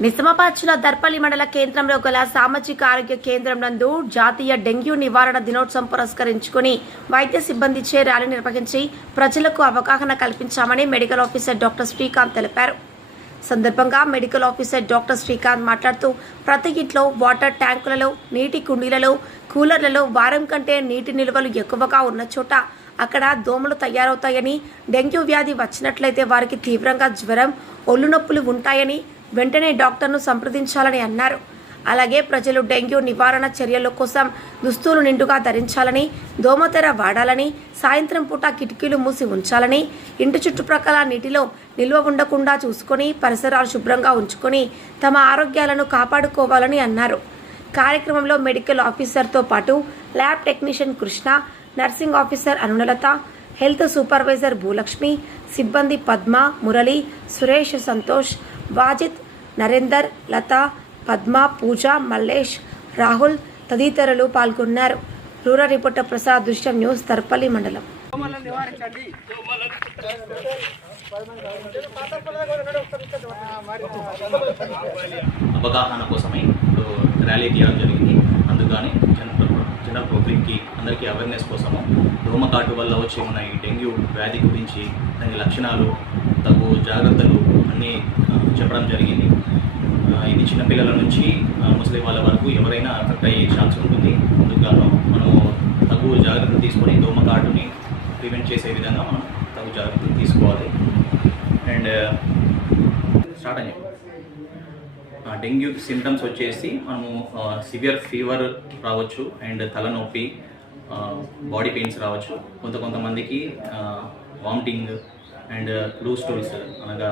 నిజామాబాద్ జిల్లా దర్పల్లి మండల కేంద్రంలో గల సామాజిక ఆరోగ్య కేంద్రం నందు జాతీయ డెంగ్యూ నివారణ దినోత్సవం పురస్కరించుకుని వైద్య సిబ్బందిచే ర్యాలీ నిర్వహించి ప్రజలకు అవగాహన కల్పించామని మెడికల్ ఆఫీసర్ డాక్టర్ శ్రీకాంత్ తెలిపారు. సందర్భంగా మెడికల్ ఆఫీసర్ డాక్టర్ శ్రీకాంత్ మాట్లాడుతూ ప్రతి ఇంట్లో వాటర్ ట్యాంకులలో నీటి కుండీలలో కూలర్లలో వారం కంటే నీటి నిల్వలు ఎక్కువగా ఉన్న చోట అక్కడ దోమలు తయారవుతాయని డెంగ్యూ వ్యాధి వచ్చినట్లయితే వారికి తీవ్రంగా జ్వరం ఒళ్ళు నొప్పులు ఉంటాయని వెంటనే డాక్టర్ను సంప్రదించాలని అన్నారు. అలాగే ప్రజలు డెంగ్యూ నివారణ చర్యల కోసం దుస్తులు నిండుగా ధరించాలని దోమతెర వాడాలని సాయంత్రం పూట కిటికీలు మూసి ఉంచాలని ఇంటి చుట్టుప్రక్కల నీటిలో నిల్వ ఉండకుండా చూసుకొని పరిసరాలు శుభ్రంగా ఉంచుకొని తమ ఆరోగ్యాలను కాపాడుకోవాలని అన్నారు. కార్యక్రమంలో మెడికల్ ఆఫీసర్తో పాటు lab technician Krishna nursing officer Anunalatha health supervisor Bhulakshmi సిబ్బంది పద్మ మురళి సురేష్ సంతోష్ వాజిద్ నరేందర్ లత పద్మ పూజ మల్లేష్ రాహుల్ తదితరులు పాల్గొన్నారు. రూరల్ రిపోర్టర్ ప్రసాద్ దృశ్యం న్యూస్ తర్పల్లి మండలం. అవగాహన కోసమై ర్యాలీ తీయడం జరిగింది. అందుకని జనరల్ పబ్లిక్కి అందరికీ అవేర్నెస్ కోసము దోమకాటు వల్ల వచ్చే ఉన్న ఈ డెంగ్యూ వ్యాధి గురించి దాని లక్షణాలు తగు జాగ్రత్తలు అన్నీ చెప్పడం జరిగింది. ఇది చిన్నపిల్లల నుంచి ముస్లిం ముసలి వాళ్ళ వరకు ఎవరైనా అఫెక్ట్ అయ్యే ఛాన్స్ ఉంటుంది. అందుకను మనం తగు జాగ్రత్తలు తీసుకొని దోమకాటుని ప్రివెంట్ చేసే విధంగా మనం తగు జాగ్రత్తలు తీసుకోవాలి. అండ్ స్టార్ట్ అని డెంగ్యూ సిమ్టమ్స్ వచ్చేసి మనము సివియర్ ఫీవర్ రావచ్చు అండ్ తలనొప్పి బాడీ పెయిన్స్ రావచ్చు. కొంత కొంతమందికి వామిటింగ్ అండ్ లూజ్ టూల్స్ అనగా